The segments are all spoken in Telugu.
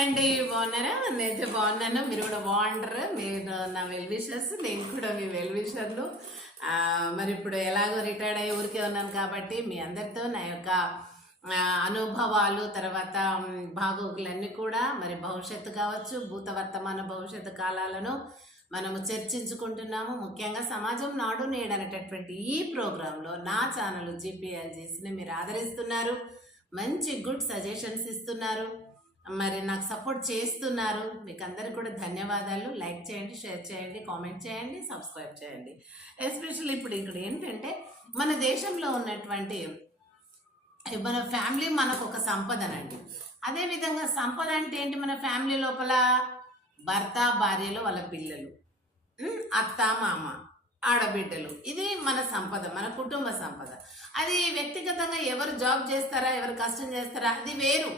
అండి, బాగున్నారా? నేనైతే బాగున్నాను, మీరు కూడా బాగుంటారు. మీరు నా వెల్ విషర్స్, నేను కూడా మీ వెల్ విషర్లు. మరి ఇప్పుడు ఎలాగో రిటైర్డ్ అయ్యి ఊరికే ఉన్నాను కాబట్టి మీ అందరితో నా యొక్క అనుభవాలు, తర్వాత బాగోగులన్నీ కూడా మరి భవిష్యత్తు కావచ్చు, భూత వర్తమాన భవిష్యత్తు కాలాలను మనము చర్చించుకుంటున్నాము. ముఖ్యంగా సమాజం నాడు నేడు అనేటటువంటి ఈ ప్రోగ్రాంలో నా ఛానల్ జీపీఎల్జీస్ని మీరు ఆదరిస్తున్నారు, మంచి గుడ్ సజెషన్స్ ఇస్తున్నారు, మరి నాకు సపోర్ట్ చేస్తున్నారు. మీకు అందరికీ కూడా ధన్యవాదాలు. లైక్ చేయండి, షేర్ చేయండి, కామెంట్ చేయండి, సబ్స్క్రైబ్ చేయండి. ఎస్పెషల్లీ ఇప్పుడు ఇక్కడ ఏంటంటే మన దేశంలో ఉన్నటువంటి మన ఫ్యామిలీ మనకు ఒక సంపదనండి. అదేవిధంగా సంపద అంటే ఏంటి? మన ఫ్యామిలీ లోపల భర్త, భార్యలు, వాళ్ళ పిల్లలు, అత్త, మామ, ఆడబిడ్డలు, ఇది మన సంపద, మన కుటుంబ సంపద. అది వ్యక్తిగతంగా ఎవరు జాబ్ చేస్తారా, ఎవరు కష్టం చేస్తారా, అది వేరు.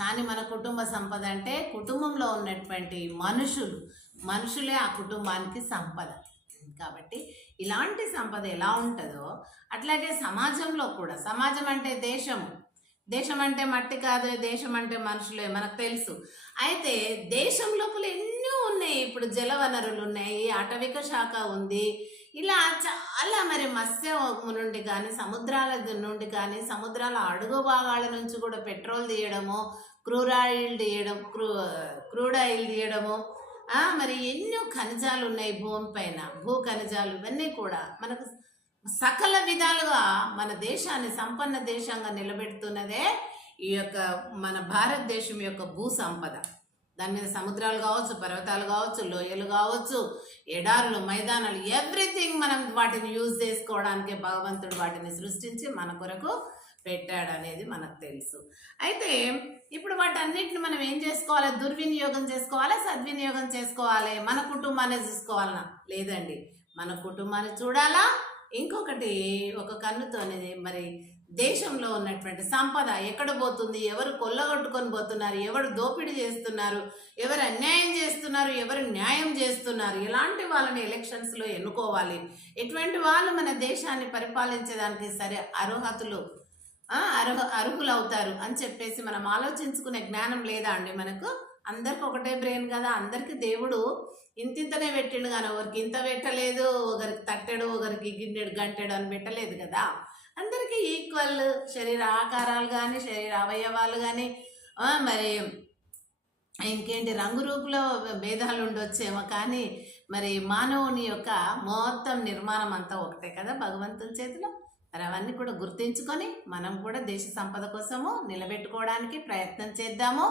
కానీ మన కుటుంబ సంపద అంటే కుటుంబంలో ఉన్నటువంటి మనుషులే ఆ కుటుంబానికి సంపద. కాబట్టి ఇలాంటి సంపద ఎలా ఉంటుందో అట్లాగే సమాజంలో కూడా, సమాజం అంటే దేశం అంటే మట్టి కాదు, దేశం అంటే మనుషులే, మనకు తెలుసు. అయితే దేశం లోపల ఎన్నో ఉన్నాయి. ఇప్పుడు జల వనరులు ఉన్నాయి, అటవిక శాఖ ఉంది, ఇలా చాలా మరి మత్స్యం నుండి కానీ, సముద్రాల నుండి కానీ, సముద్రాల అడుగు భాగాల నుంచి కూడా పెట్రోల్ తీయడము, క్రూడ్ ఆయిల్ తీయడము, మరి ఎన్నో ఖనిజాలు ఉన్నాయి భూమి పైన, భూ ఖనిజాలు, ఇవన్నీ కూడా మనకు సకల విధాలుగా మన దేశాన్ని సంపన్న దేశంగా నిలబెడుతున్నదే ఈ యొక్క మన భారతదేశం యొక్క భూ సంపద. దాని మీద సముద్రాలు కావచ్చు, పర్వతాలు కావచ్చు, లోయలు కావచ్చు, ఎడారులు, మైదానాలు, ఎవ్రీథింగ్ మనం వాటిని యూజ్ చేసుకోవడానికి భగవంతుడు వాటిని సృష్టించి మన కొరకు పెట్టాడు అనేది మనకు తెలుసు. అయితే ఇప్పుడు వాటన్నిటిని మనం ఏం చేసుకోవాలి? దుర్వినియోగం చేసుకోవాలా, సద్వినియోగం చేసుకోవాలి? మన కుటుంబాన్ని చూసుకోవాలన్నా? లేదండి, మన కుటుంబాన్ని చూడాలా. ఇంకొకటి ఒక కన్నుతోనే మరి దేశంలో ఉన్నటువంటి సంపద ఎక్కడ పోతుంది, ఎవరు కొల్లగొట్టుకొని పోతున్నారు, ఎవరు దోపిడీ చేస్తున్నారు, ఎవరు అన్యాయం చేస్తున్నారు, ఎవరు న్యాయం చేస్తున్నారు, ఎలాంటి వాళ్ళని ఎలక్షన్స్లో ఎన్నుకోవాలి, ఎటువంటి వాళ్ళు మన దేశాన్ని పరిపాలించడానికి అర్హులు అవుతారు అని చెప్పేసి మనం ఆలోచించుకునే జ్ఞానం లేదా అండి మనకు? అందరికి ఒకటే బ్రెయిన్ కదా, అందరికి దేవుడు ఇంతింతనే పెట్టిండు కానీ ఒకరికి ఇంత పెట్టలేదు, ఒకరికి తట్టెడు, ఒకరికి గిన్నెడు గంటెడు అని పెట్టలేదు కదా. అందరికీ ఈక్వల్ శరీర ఆకారాలు కానీ, శరీర అవయవాలు కానీ, మరి ఇంకేంటి రంగు రూపులో భేదాలు ఉండొచ్చేమో, కానీ మరి మానవుని యొక్క మొత్తం నిర్మాణం అంతా ఒకటే కదా భగవంతుని చేతిలో. మరి అవన్నీ కూడా గుర్తించుకొని మనం కూడా దేశ సంపద కోసము నిలబెట్టుకోవడానికి ప్రయత్నం చేద్దాము.